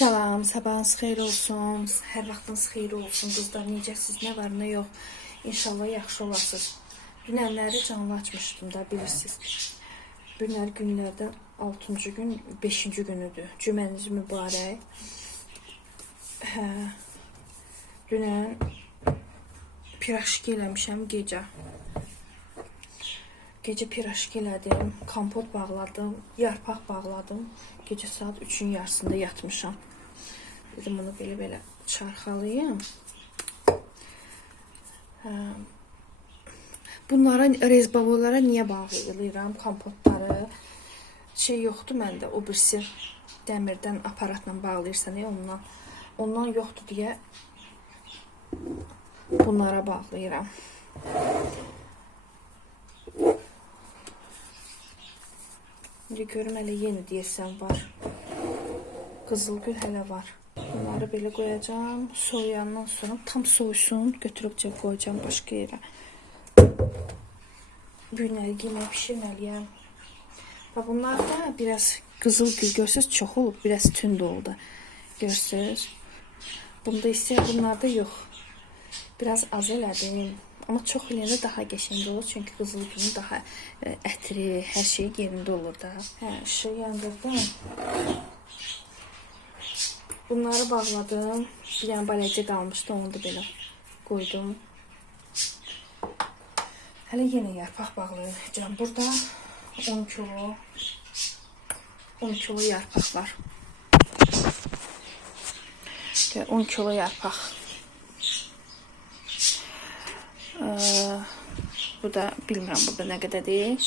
Salam, sabahınız xeyir olsun, hər vaxtınız xeyir olsun qızlar, necəsiz, nə var, nə yox, inşallah yaxşı olasınız. Dünənləri canlı açmışdım da, bilirsiniz. Günlər günlərdən 6-cı gün, 5-ci günüdür, cüməniz mübarək. Dünən piraşki eləmişəm gecə. Gecə piraşki elədim, kompot bağladım, yarpaq bağladım. Gecə saat 3-ün yarısında yatmışam. Dedim bunu belə çarxalayayım. Bunlara, rezbavolara niyə bağlayıram kompotları? Şey yoxdur məndə, o birisi dəmirdən aparatla bağlayırsan, ondan yoxdur deyə bunlara bağlayıram. İndi görüm, hələ yeni deyirsən var. Qızılgül hələ var. Bunları belə qoyacağım. Soğuyandan sonra tam soğusun, götürüb qoyacağım başqa yerə. Günləri yemək pişirməliyəm. Bunlar da biraz qızılgül görsünüz, çox olub, biraz tünd oldu. Görsünüz. Bunda isə bunlarda yox. Biraz az elədim. Amma çox eləyəndə daha qəşəng olur. Çünki qızılgülün daha ətri, hər şey yerində olur da. İşığı yandırdım. Bunları bağladım. Bir dənə baləcə qalmışdı, onu da belə qoydum. Hələ yenə yarpaq bağlayacağım. Burada 10 kilo yarpaq var. 10 kilo yarpaq. Bu da bilmirəm burada nə qədərdir.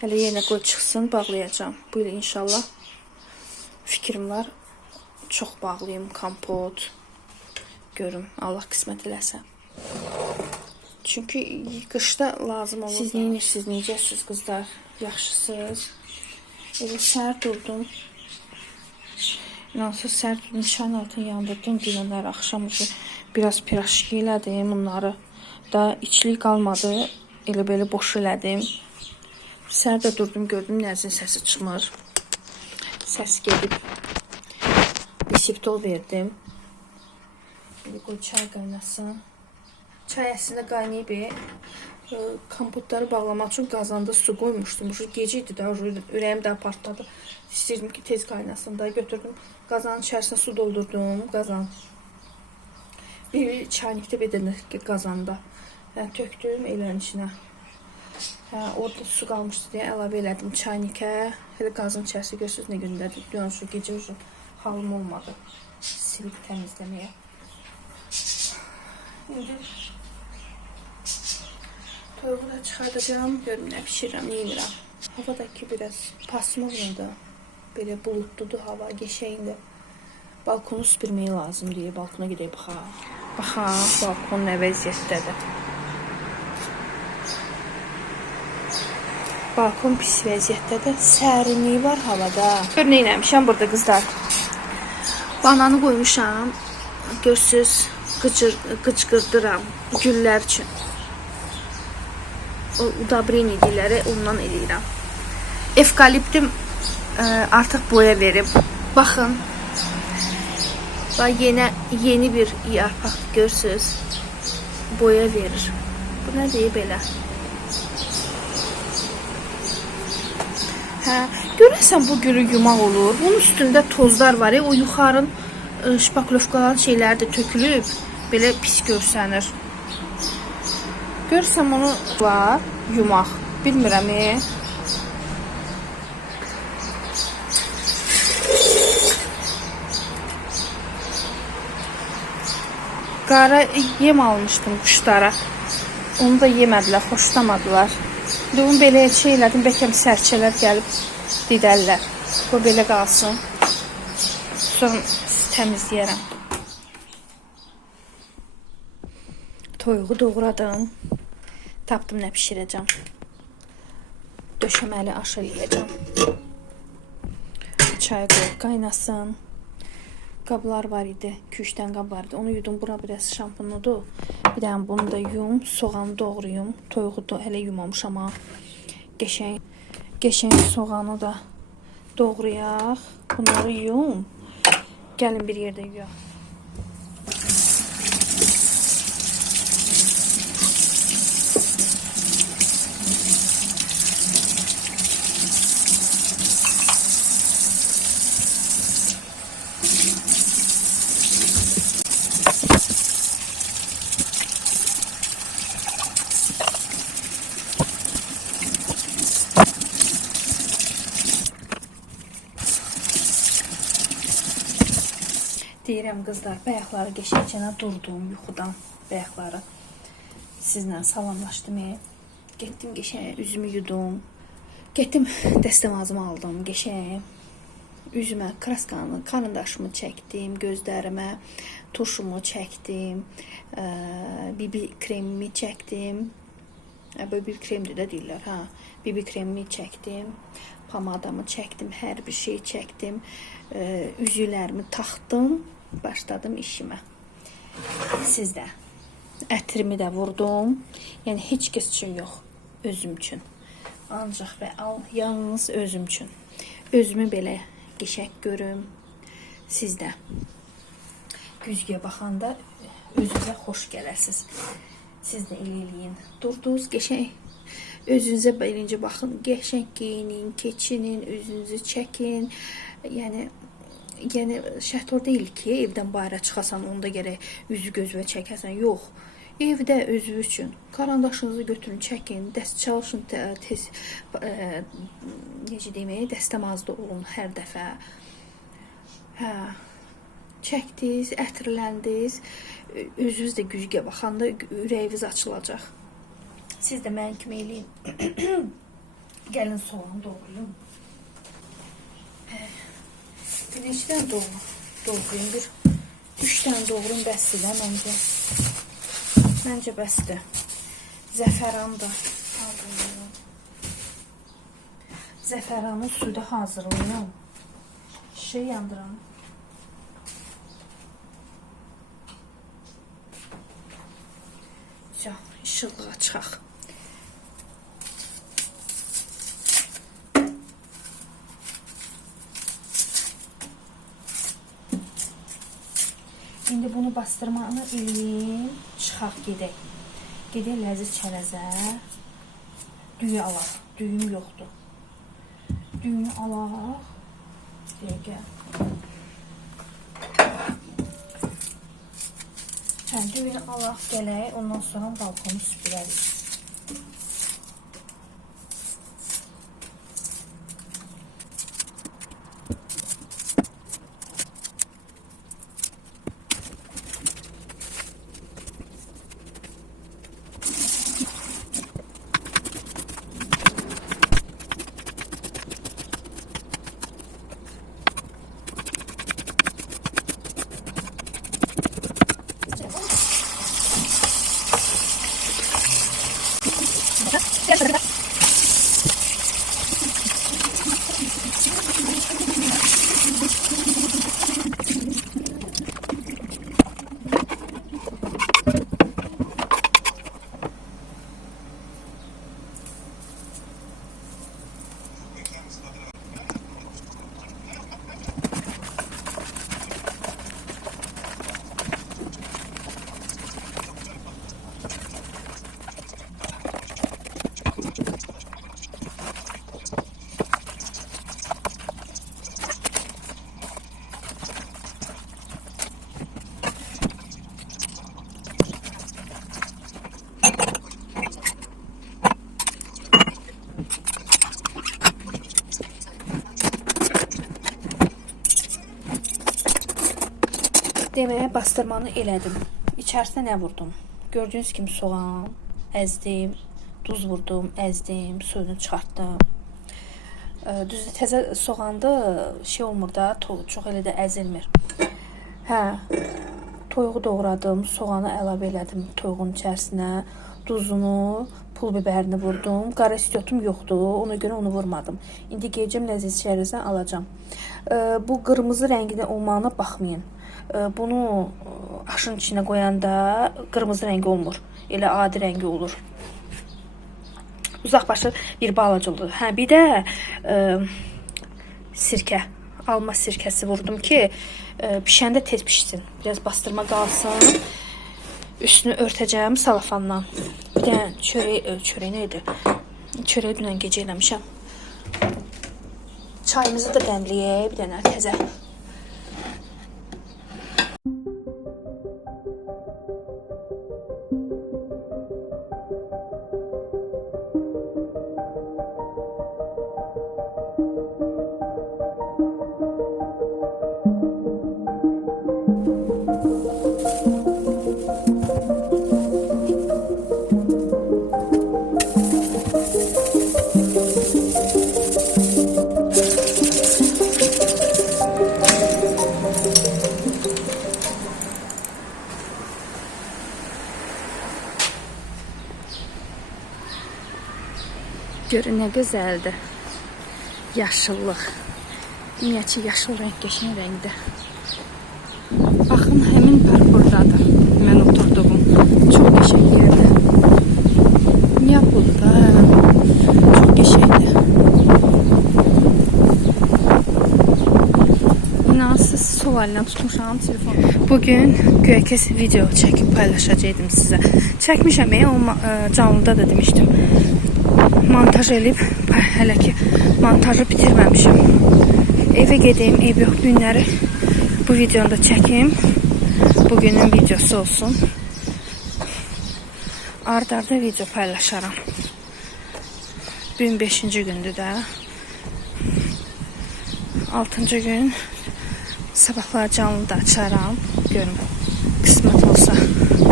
Hələ yenə qoy çıxsın, bağlayacağım. Bu ilə inşallah fikrim var. Çox bağlayayım kompot. Görüm, Allah qismət eləsə. Çünki qışda lazım olur. Siz neyinirsiniz, necəsiz qızlar? Yaxşısınız? Elə səhər durdum. İnansız səhər durdum, çayın altını yandırdım. Dünənlər axşam biraz piraşki elədim. Bunları da içlik qalmadı. Elə belə boş elədim. Səhər də durdum, gördüm, nəzin səsi çıxmır. Səs gedib. Bisiptol verdim. Belə qoy çay qaynasın. Çay əslində qaynayıb. Kompotları bağlamaq üçün qazanda su qoymuşdum. Gecə idi də, ürəyim də partladı. İstəyirdim ki, tez qaynasın da. Götürdüm, qazanın içərisinə su doldurdum. Qazan. Bir çaynikdə bir dənə qazanda. Tökdüm ellərin içinə. Orada su qalmışdı deyə əlavə elədim çaynikə. Hələ qazın içərisi görsünüz nə gündədir. Dünən şu gecə halım olmadı silib təmizləməyə. İndi toyuğu da çıxardacağım. Görüm nə pişirirəm, yeyirəm. Hava da ki biraz pasmurludur. Belə bulutludur hava, geçəyində. Balkonu süpürməyi lazım deyə balkona gedək baxaq. Baxaq, balkon nə vəziyyətdədir. Balkon pis vəziyyətdədir. Sərinliyi var havada. Gör nə eləmişəm burada qızlar. Bananı qoymuşam. Görsünüz, qıcqırdıram güllər üçün. O udabrini deyirlər, ondan eləyirəm. Evkaliptim artıq boya verib. Baxın. Yeni bir yarpaq görsünüz. Boya verir. Bu nə deyib belə? Görəsən bu gülü yumaq olur. Bunun üstündə tozlar var. O yuxarın şpaklovkaların şeyləri də tökülüb. Belə pis görsənir. Görsən onu var, yumaq. Bilmirəm. Qara yem almışdım quşlara. Onu da yemədilər, xoşlamadılar. Onu belə şey elədim, bəlkə sərçələr gəlib didərlər. Bu belə qalsın. Sonra təmizləyərəm. Toyuğu doğradım. Tapdım nə pişirəcəm. Döşəməli aş eləyəcəm. Çay qoyub qaynasın. Qablar var idi. 2-3 dənə qab var idi. Onu yudum. Bura biraz şampunudur. Bir dənə bunu da yum. Soğanı doğrayım. Toyuğu da hələ yumamışam ama. Qəşəng soğanı da doğrayaq. Bunları yum. Gəlin bir yerdə yuyaq. Deyirəm qızlar, bayaqları geçərkənə durdum yuxudan, bayaqları sizlə salamlaşdım. Getdim geçəyə, üzümü yudum. Getdim dəstəmazımı aldım, geçəyə. Üzümə kraskanı, karandaşımı çəkdim, gözlərimə turşumu çəkdim, BB kremimi çəkdim. BB kremdir də deyirlər, ha. BB kremimi çəkdim, pomadamı çəkdim, hər bir şey çəkdim. Üzüklərimi taxdım, başladım işimə. Sizdə ətrimi də vurdum. Yəni heç kəs üçün yox, özüm üçün. Ancaq və yalnız özüm üçün. Özümü belə qəşəng görüm. Sizdə güzgüyə baxanda özünüzə xoş gələrsiniz. Siz də eləyin. Durdunuz qəşəng. Özünüzə birinci baxın, qəşəng geyinin, keçinin, özünüzü çəkin. Yəni şərtor deyil ki, evdən bayıra çıxasan, onda gərək üzü gözünə çəkəsən. Yox, evdə özü üçün karandaşınızı götürün, çəkin, çalışın tez, necə demək, dəstəmazda olun hər dəfə. Hə, çəkdiniz, ətirləndiniz, özünüz də güzgüyə baxanda ürəyiniz açılacaq. Siz də mənim kimi eləyin. Gəlin soğan doğrayın. Neçədən doğrayım? 3 dənə doğrayım bəsdir də məncə. Məncə bəsdir. Zəfəran da hazırlayın. Zəfəranı suda hazırlayın. Şey yandıran. İşıqlığa çıxaq. İndi bunu bastırmanı eləyin, çıxaq gedək. Gedək ləziz çərəzə. Düyü alaq. Düyüm yoxdur. Düyünü alaq. Dəqiqə. Düyünü alaq, gələk. Ondan sonra balkonu süpürərik. Deməyə bastırmanı elədim. İçərisinə nə vurdum? Gördüyünüz kimi soğan əzdim, duz vurdum, əzdim, suyunu çıxartdım. Düzdür, təzə soğanda şey olmur da, çox elə də əzilmir. Hə, toyuğu doğradım, soğanı əlavə elədim toyuğun içərisinə, duzunu, pul bibərini vurdum. Qara istiotum yoxdur, ona görə onu vurmadım. İndi gecəm ləziz çərəzə alacam. Bu qırmızı rəngində olmağına baxmayın. Bunu aşın içine qoyanda qırmızı rəngi olmur. Elə adi rəngi olur. Uzaqbaşı bir balaca olur. Hə, bir də sirkə, alma sirkəsi vurdum ki, Pişəndə tez pişsin. Biraz bastırma qalsın. Üstünü örtəcəm salafandan. Bir dənə çörək nə idi? Çörəyi dünən gecə eləmişəm. Çayımızı da dəmləyək, bir dənə təzə. Görün nə gözəldir. Yaşıllıq. Ümumiyyətcə yaşıl rəng qəşəng rəngdir. Baxın, həmin park buradadır. Mən oturduğum. Çox qəşəng yerdir. Yapıldı. Çox qəşəngdir. İnansız sol əlinə tutmuşam telefonu. Bugün güya ki video çəkib paylaşacaqdım sizə. Çəkmişəm, canlıda da demişdim. Montaj edib, hələ ki montajı bitirməmişəm. Evə gedeyim, ev yox günləri bu videonu da çəkim. Bugünün videosu olsun. Ard-arda video paylaşaram. Bugün 5-ci gündür də. 6-cı gün sabahlar canlı da açaram. Görüm, qismət olsa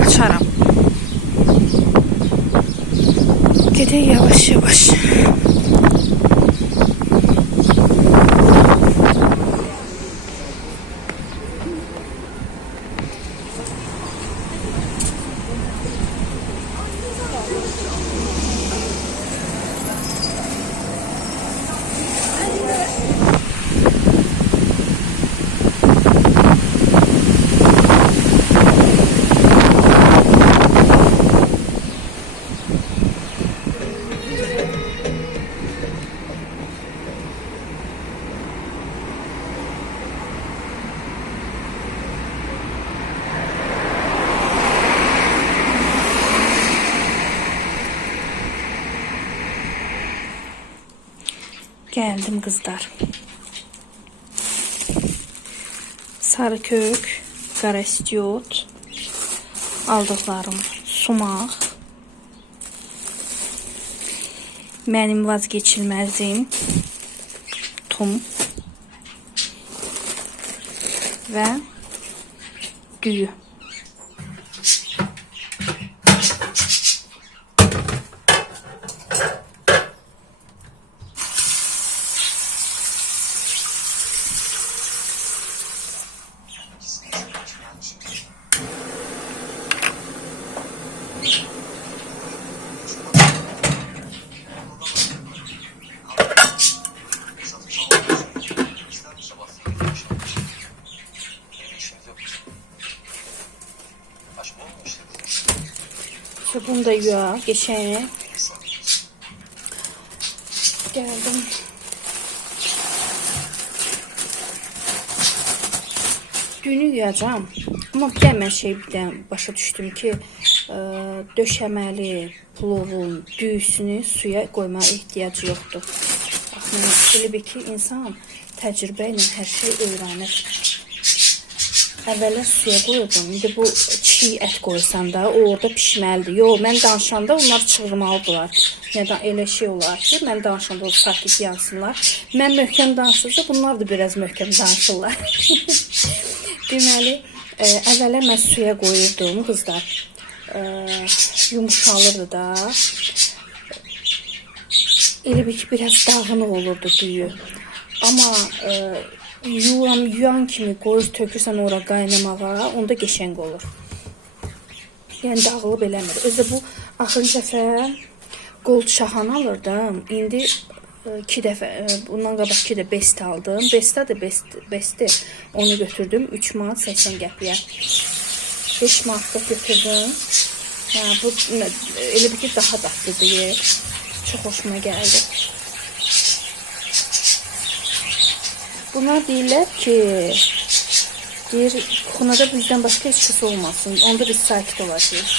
açaram. Gedək yavaş-yavaş. Geldim kızlar. Sarı kök, qara istiot, aldıqlarım sumaq, mənim vazgeçilməzim tum və düyü. Bunu da yuğa, geçene geldim. Düyünü yuyacağım. Ama bir mən birdən başa düşdüm ki, döşəməli plovun düyüsünü suya qoymaya ehtiyacı yoxdur. Baxın, elə bir ki, insan təcrübə ilə hər şey öyrənir. Əvvəllər suya qoyurdum. İndi bu çiğ ət qoysan da o orada pişməlidir. Yox, mən danışanda onlar çığırmalıdırlar. Nədən elə şey olar ki, mən danışanda o sakit yansınlar. Mən möhkəm danışırsa, bunlar da biraz möhkəm danışırlar. Deməli, əvvəllər mən suya qoyurdum, qızlar. Yumuşalırdı da. Elə bir ki, biraz dağınıq olurdu düyü. Amma yuyan kimi qoyur, tökürsən ora qaynamağa, onda qəşəng olur. Yəni dağılıb eləmir. Özü bu axırıncı dəfə Gold şahan alırdım. İndi 2 dəfə, bundan qabaq 2 də best aldım. Besti. Onu götürdüm 3 manat 80 qəpiyə. 5 manatlıq götürdüm. Bu elə bir ki daha dadlıdır. Çox hoşuma gəldi. Buna deyirlər ki, Deyir, xunada bizdən başqa heç kəs olmasın. Onda biz sakit olacağıq.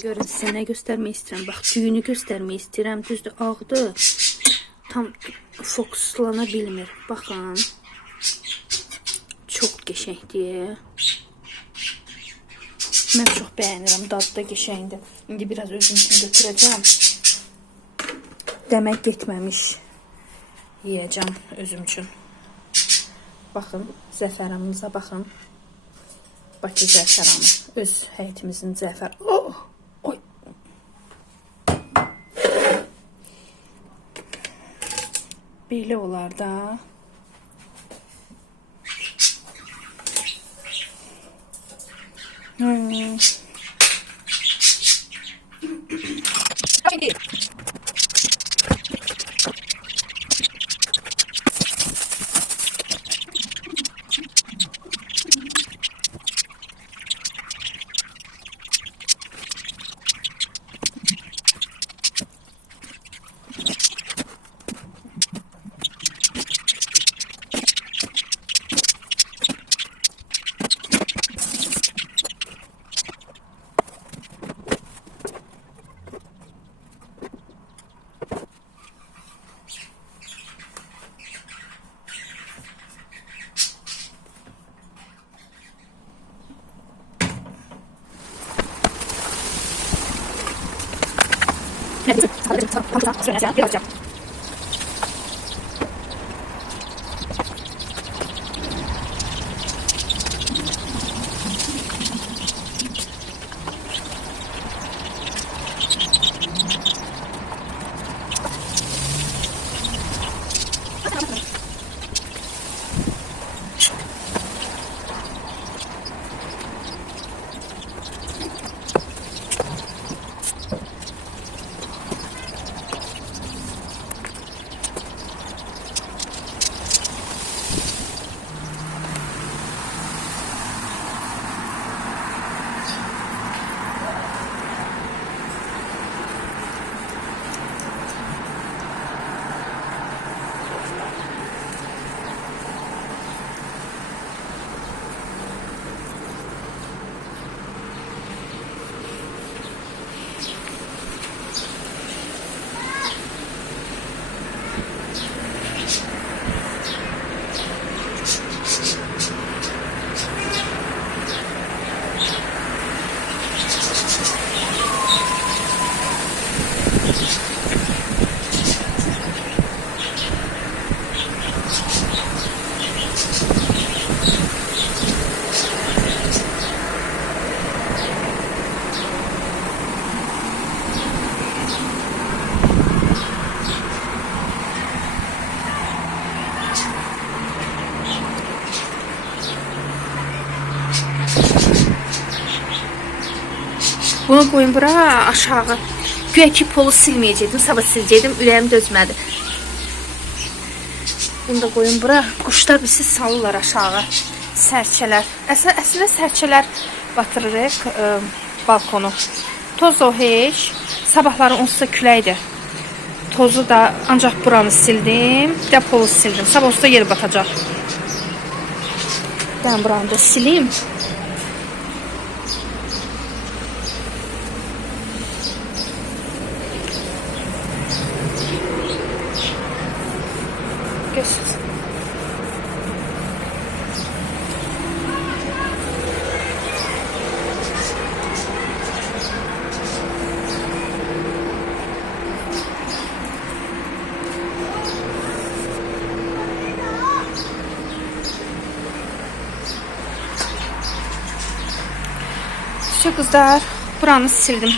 Görün sizə nə göstərmək istəyirəm. Bax, düyünü göstərmək istəyirəm. Düzdür, ağdır. Tam fokuslana bilmir. Baxın. Çox qəşəngdir. Mən çox bəyənirəm. Dadı da qəşəngdir. İndi biraz özüm üçün götürəcəm. Demək getməmiş yeyəcəm özüm üçün. Baxın, zəfəranımıza baxın. Bakı zəfəranı. Öz həyətimizin zəfər. Oh! Oy. Belə olar da. Bunu koyun bura aşağı. Güya ki polu silməyəcəkdim, sabah siləcəkdim, ürəyim dözmədi. Bunu da koyun bura. Quşlar bizi salırlar aşağı. Sərçələr. Əslində sərçələr batırırıq balkonu. Toz o heç. Sabahları onsuz da küləkdir. Tozu da ancaq buranı sildim. Bir də polu sildim. Sabah onsuz da yer batacaq. Ben buranı da sileyim. Şu kızlar, buranı sildim.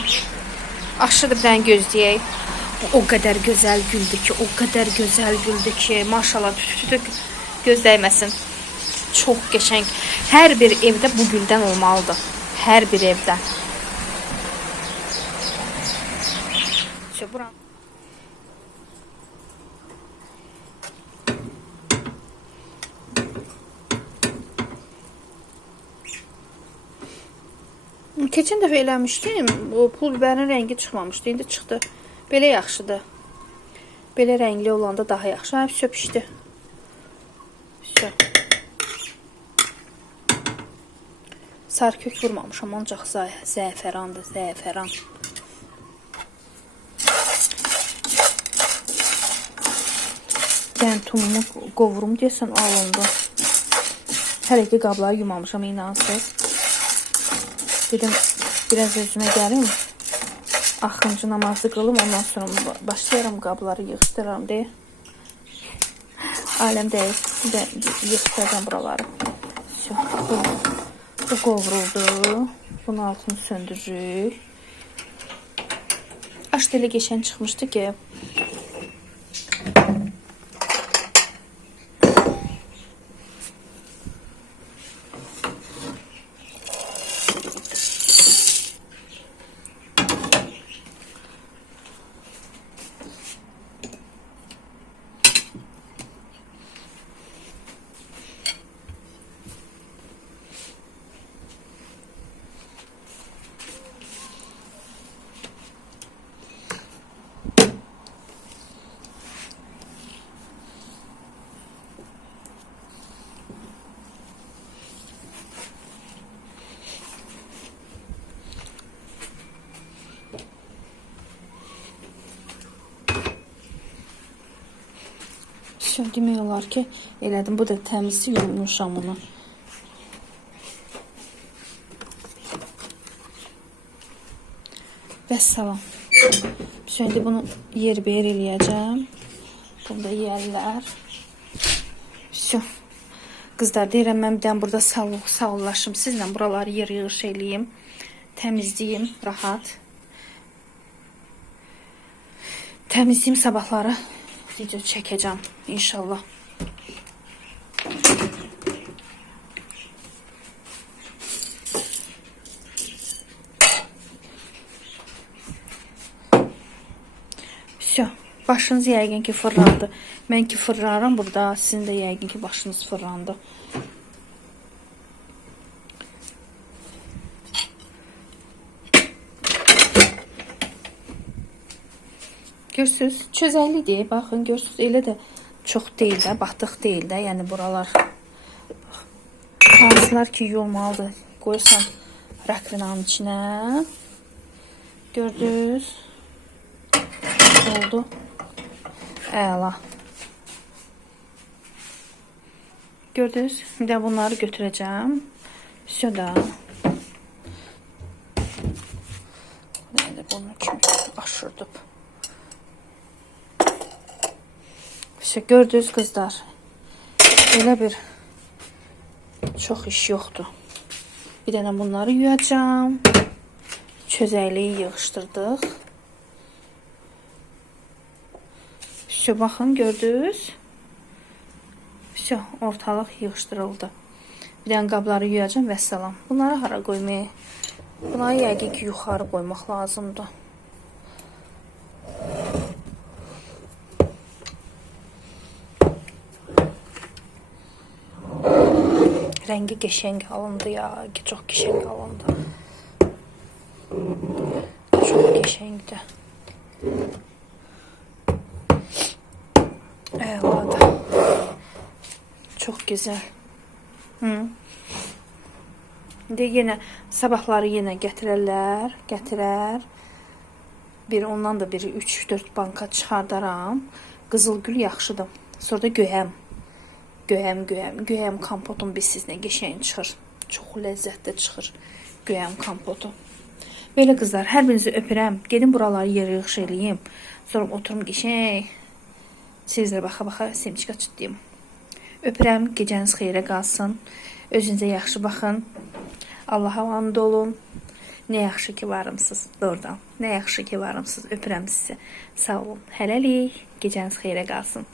Aşağıda bir tane gözleyeyim. O kadar güzel güldü ki, o kadar güzel güldü ki. Maşallah, göz değmesin. Çox qəşəng. Hər bir evdə bu güldən olmalıdır. Hər bir evdə. Buram. Keçən dəfə eləmişdim. O pul bibərin rəngi çıxmamışdı. İndi çıxdı. Belə yaxşıdır. Belə rəngli olanda daha yaxşı. Hə, vəsə pişdi. Vəsə. Sarkök vurmamışam. Ancaq zəfərandır. Zəfəran. Yəni tumumu qovurum deyəsən alındı. Hələ ki qabları yumamışam, inansız. Dedim, biraz özümə gəlim. Axırıncı namazı qılım, ondan sonra başlayaram qabları yığışdıram deyə. Aləm deyil, yığışdıracam buraları. Bu qovruldu. Bunun altını söndürürük. Aşk elə geçən çıxmışdı ki, demək olar ki, elədim. Bu da təmizli yumuşam onu. Vəssalam. Şimdi bunu yer-bir eləyəcəm. Bunu da yeyərlər. Qızlar, deyirəm, mən bir dənə burada sağollaşım. Sizlə buraları yer-yığış eləyim. Təmizləyim, rahat. Təmizləyim, sabahları video çəkəcəm inşallah. Başınız yəqin ki fırlandı. Mən ki fırlaram burada, sizin də yəqin ki başınız fırlandı. Görürsünüz, çözəllidir. Baxın, görürsünüz, elə də çox deyil də, batıq deyil də. Yəni buralar hansılar ki yolmalıdır. Qoyursan rakvinanın içinə. Gördünüz? Oldu. Əla. Gördünüz? Bir də bunları götürəcəm. Şöyle. Nədə bunun kimi aşırdım. Gördünüz kızlar. Elə bir çox iş yoxdur. Bir dənə bunları yuyacağım. Çözəkliyi yığışdırdıq. Baxın, gördünüz. Ortalıq yığışdırıldı. Bir dənə qabları yuyacağım və salam. Bunları hara qoymayı? Bunları yəqin ki yuxarı qoymaq lazımdır. Rəngi qəşəng alındı ya. Çox qəşəng alındı. Çox qəşəngdir. Əladır. Çox gözəl. İndi yenə sabahları yenə gətirərlər. Ondan da biri 3-4 banka çıxardaram. Qızılgül yaxşıdır. Sonra da göyəm kompotum biz nə qəşəng çıxır. Çox ləzzətli çıxır göyəm kompotu. Belə qızlar, hər birinizi öpürəm. Gedin buraları yığış eləyim. Sonra oturum qəşəng. Sizlərə baxa-baxa semçika çıtlayım. Öpürəm, gecəniz xeyrə qalsın. Özünüzə yaxşı baxın. Allaha əmanət olun. Nə yaxşı ki varımsınız. Doğrudan. Nə yaxşı ki varımsınız. Öpürəm sizi. Sağ olun. Hələlik. Gecəniz xeyrə qalsın.